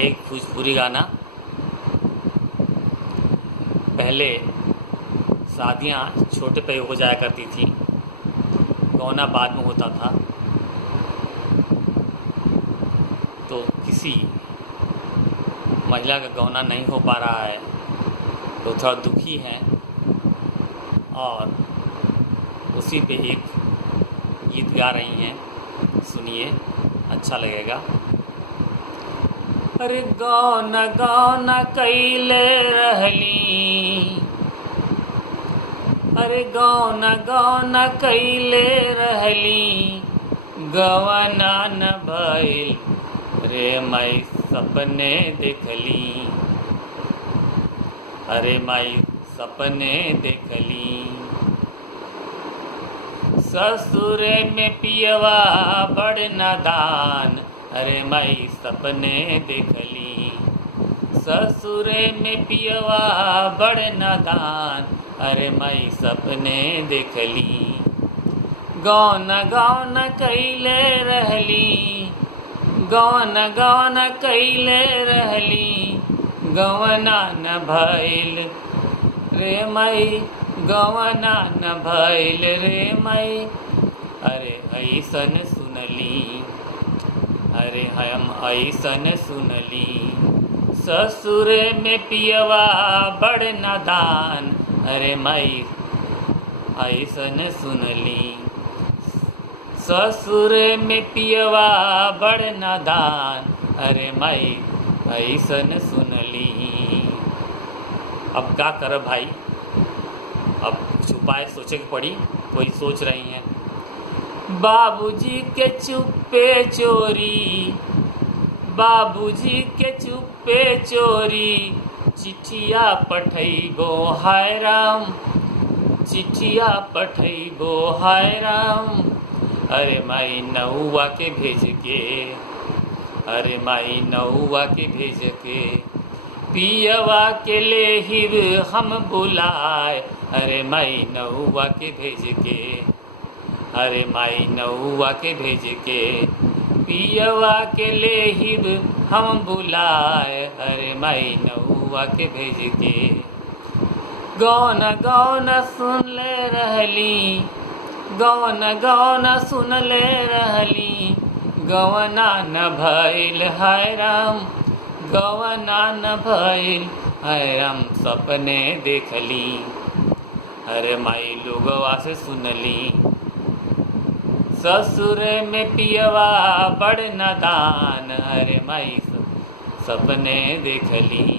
एक भोजपुरी गाना। पहले शादियाँ छोटे पे हो जाया करती थी, गौना बाद में होता था। तो किसी महिला का गौना नहीं हो पा रहा है तो थोड़ा दुखी हैं और उसी पे एक गीत गा रही हैं। सुनिए, अच्छा लगेगा। अरे गौना गौना कैले रहली, अरे गौना गौना कैले रहली, गवना न भइल रे माई सपने देखली, अरे माई सपने देखली। ससुरे में पियवा बड़ नादान, अरे माई सपने देखली। ससुरे में पियवा बड़ नादान, अरे माई सपने देखली। गौना गौना कैले रहली, गौना गौना कैले रहली, गवना न भइल रे माई, गवना न भइल रे माई। अरे ऐसन सुनली, अरे हम ऐसन सुनली। ससुरे में पियवा बड़ नादान, अरे माई ऐसन सुनली। ससुरे में पियवा बड़ नादान, अरे माई ऐसन सुनली। अब क्या कर भाई, अब कुछ उपाय सोचे की पड़ी। कोई सोच रही हैं, बाबूजी के चुप्पे चोरी, बाबूजी के चुप्पे चोरी, चिट्ठिया पठैबो हाय राम, चिट्ठिया पठैबो हाय राम। अरे माई नौआ के भेज के, अरे माई नौआ के भेज के, पियवा के लेहिब हम बुलाए, अरे माई नौआ के भेज के, अरे माई नौआ के भेज के, पियवा के लेहिब हम बुलाए, अरे माई नौआ के भेज के। गौना गौना सुन ले रहली, गौना गौना सुन ले रहली, गवना न भइल हाय राम, गवना न भइल हाय राम। सपने देखली, अरे माई लोगवा से सुनली। ससुरे में पियवा बड़ नादान, अरे माई सपने देखली।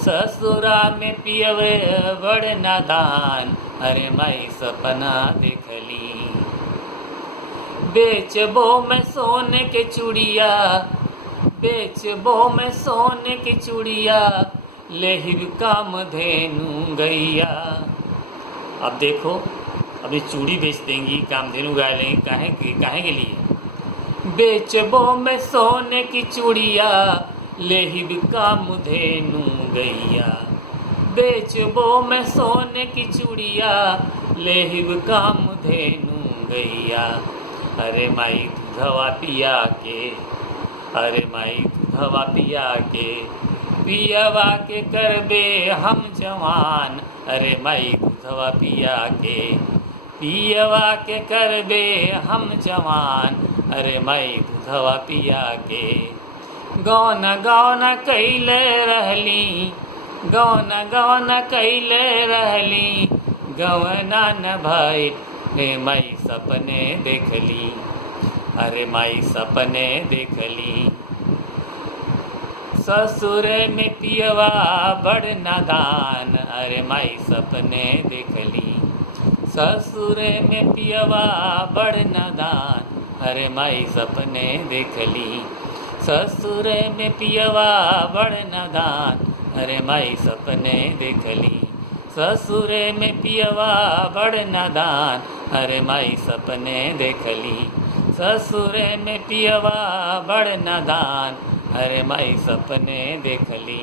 ससुरा में पियवे बड़ नादान, अरे माई सपना देखली। बेचबो में सोने के चूड़िया, बेचबो में सोने की चूड़िया, लेहिब काम धेनु गैया। अब देखो, अब ये चूड़ी बेच देंगी, कामधेनु गाय लेंगी, काहे के लिए। बेचबो में सोने की चूड़िया, लेहिब कामधेनु गैया। बेचबो में सोने की चूड़िया, लेहिब कामधेनु गैया। अरे माई दूधवा पिया के, अरे माई दूधवा पिया के, पियवा के करबे हम जवान, अरे माई दूधवा पिया के, पियवा के करबे हम जवान, अरे माई दूधवा पिया के। गौना गौना कैले रहली, गौना गौना कैले रहली, गवना न भइल हे माई सपने देखली, अरे माई सपने देखली। ससुरे में पियवा बड़ नादान, अरे माई सपने देखली। ससुरे में पियवा बड़ नादान, अरे माई सपने देखली। ससुरे में पियवा बड़ नादान, अरे माई सपने देखली। ससुरे में पियवा बड़ नादान, अरे माई सपने देखली। ससुरे में पियवा बड़ नादान, अरे माई सपने देखली।